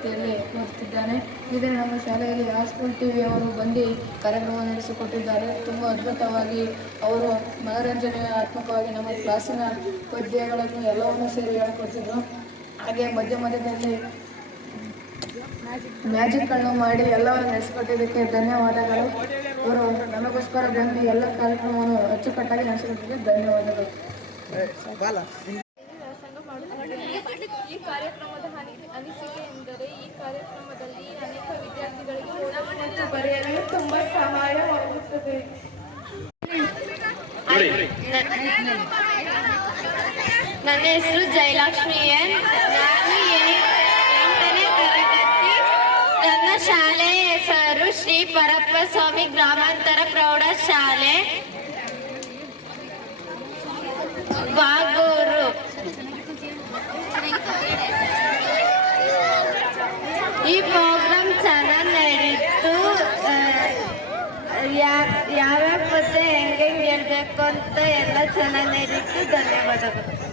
ರೀತಿಯಲ್ಲಿ ಓದುತ್ತಿದ್ದಾನೆ ಇದೇ ನಮ್ಮ ಶಾಲೆಯಲ್ಲಿ ಹಾಸ್ಕೂಲ್ ಟಿ ವಿ ಅವರು ಬಂದು ಕಾರ್ಯಕ್ರಮ ನಡೆಸಿಕೊಟ್ಟಿದ್ದಾರೆ. ತುಂಬ ಅದ್ಭುತವಾಗಿ ಅವರು ಮನೋರಂಜನಾತ್ಮಕವಾಗಿ ನಮ್ಮ ಕ್ಲಾಸಿನ ಪದ್ಯಗಳನ್ನು ಎಲ್ಲವನ್ನು ಸೇರಿ ಹೇಳಿಕೊಡ್ತಿದ್ರು. ಹಾಗೆ ಮಧ್ಯ ಮಧ್ಯದಲ್ಲಿ ಮ್ಯಾಜಿಕ್ಗಳನ್ನು ಮಾಡಿ ಎಲ್ಲವನ್ನು ನಡೆಸಿಕೊಟ್ಟಿದ್ದಕ್ಕೆ ಧನ್ಯವಾದಗಳು. ಅವರು ನಮಗೋಸ್ಕರ ಬಂದು ಎಲ್ಲ ಕಾರ್ಯಕ್ರಮವನ್ನು ಅಚ್ಚುಕಟ್ಟಾಗಿ ನಡೆಸಿಕೊಟ್ಟಿದ್ದಕ್ಕೆ ಧನ್ಯವಾದಗಳು. ಕಾರ್ಯಕ್ರಮದಲ್ಲಿ ಅನೇಕ ವಿದ್ಯಾರ್ಥಿಗಳಿಗೆ ಓದಲು ಮತ್ತು ಬರೆಯಲು ತುಂಬಾ ಸಹಾಯವಾಗುತ್ತದೆ ನನ್ನ ಹೆಸರು ಜಯಲಕ್ಷ್ಮಿ ಎನ್. ನಾನು ಎಂಟನೇ ತರಗತಿ ನನ್ನ ಶಾಲೆಯ ಹೆಸರು ಶ್ರೀ ಪರಪ್ಪ ಸ್ವಾಮಿ ಗ್ರಾಮಾಂತರ ಪ್ರೌಢಶಾಲೆ. ಈ ಪ್ರೋಗ್ರಾಮ್ ಚೆನ್ನಾಗಿ ನಡೀತು. ಯಾವ್ಯಾವ ಪದ್ಯ ಹೆಂಗೆ ಹೇಳ್ಬೇಕು ಅಂತ ಎಲ್ಲ ಚೆನ್ನಾಗಿ ನಡೀತು. ಧನ್ಯವಾದಗಳು.